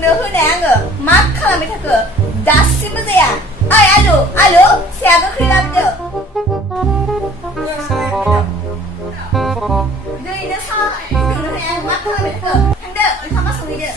नोंनो होनाय आङो मा खालामबाय थाखो दासिमबो जाया ओइ आलु साया गोख्रै लाबोदो दैनो साहा फुदुंनो हाया मा खालामबाय थाखो थांदो ओंखामा संहैदो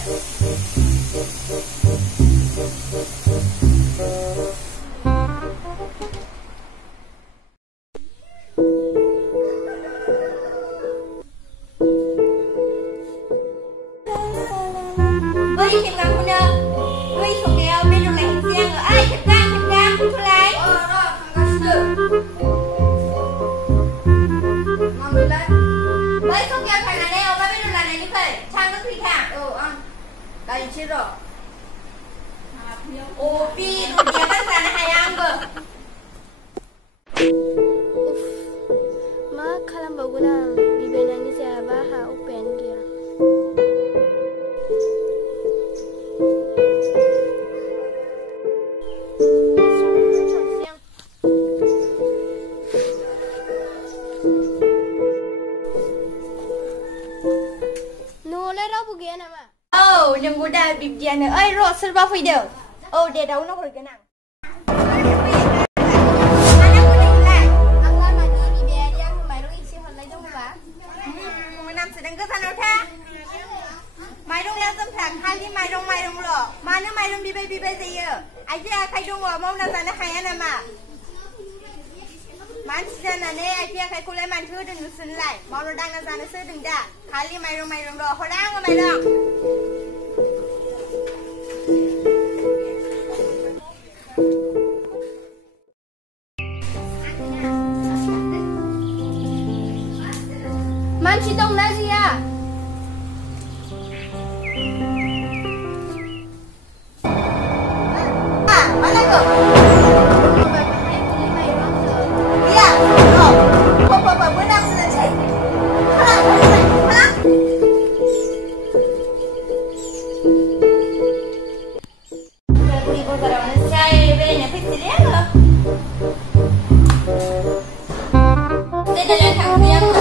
नंगौ दा बिब्दियानो ओइ र' सोरबा फैदों औ दे दाउनो हरगोन आं मोनामसोदों गोजानाव था माइरंया जोंफ्रा खालि माइरंल' मानो माइरं बिबाय जायो आइजो आखाइ दङ मावना जानो हाया नामा मानसि जानानै आइजो आखाइखौलाय मानसि होदों नोंसोरलाय मावना दांना जानोसो होदों दा खालि माइरंल' हरा आङो माइरं मानसि दंना गैया मा नांगौ गैया मोनामसोनोसै बाजारावनो जाय बेरायनो फैसैलै आङो जायगायाव थांसै आङो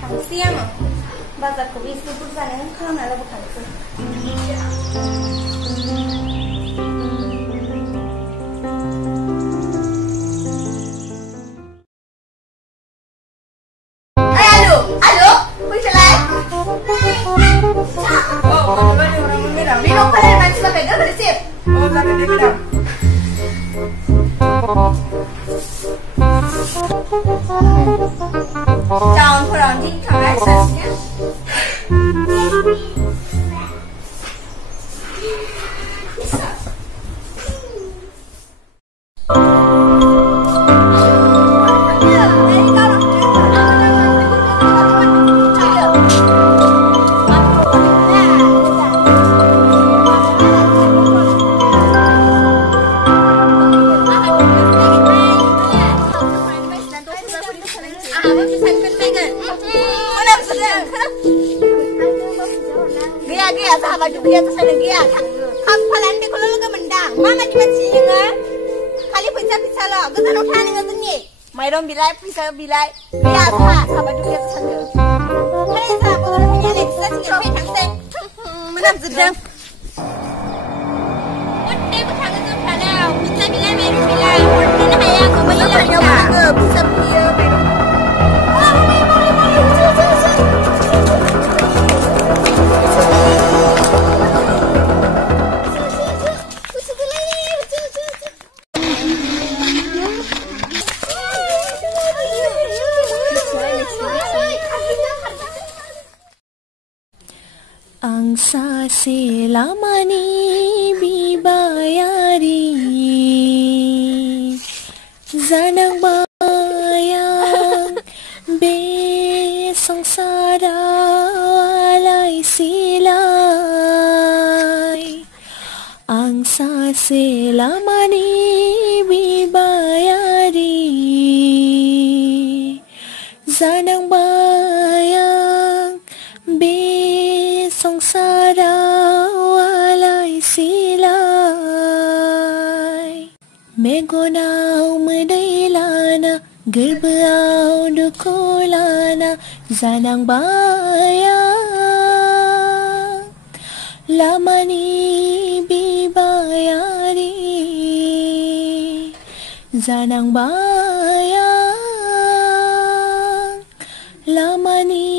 थांसै आङो बाजारखौबो एसे बुरजानो खालामना लाबोखानोसै tahun-tahun di kamar saja. Gaya sahabat juga tuh sana gaya. Kampalan be kalau lo mendang. Mama di masjid nge. Kali pizza lo. Gua udah nih nggak tuh nih. Mairom bilai pizza bilai. Gaya sahabat juga tuh sana. Kali sahabat udah punya Alexa sih kan petang sen. Menam sedang. Udah petang itu sana. Pizza bilai Mairom bilai. Udah nih ayah kamu yang bilai. Pizza bilai Mairom. Angsa selamani bibayari zanang bayang besangsara walay silay angsa selamani bibayari walai silai megonau medailana gerbau dukolana zanang bayang lamani bibayari zanang bayang lamani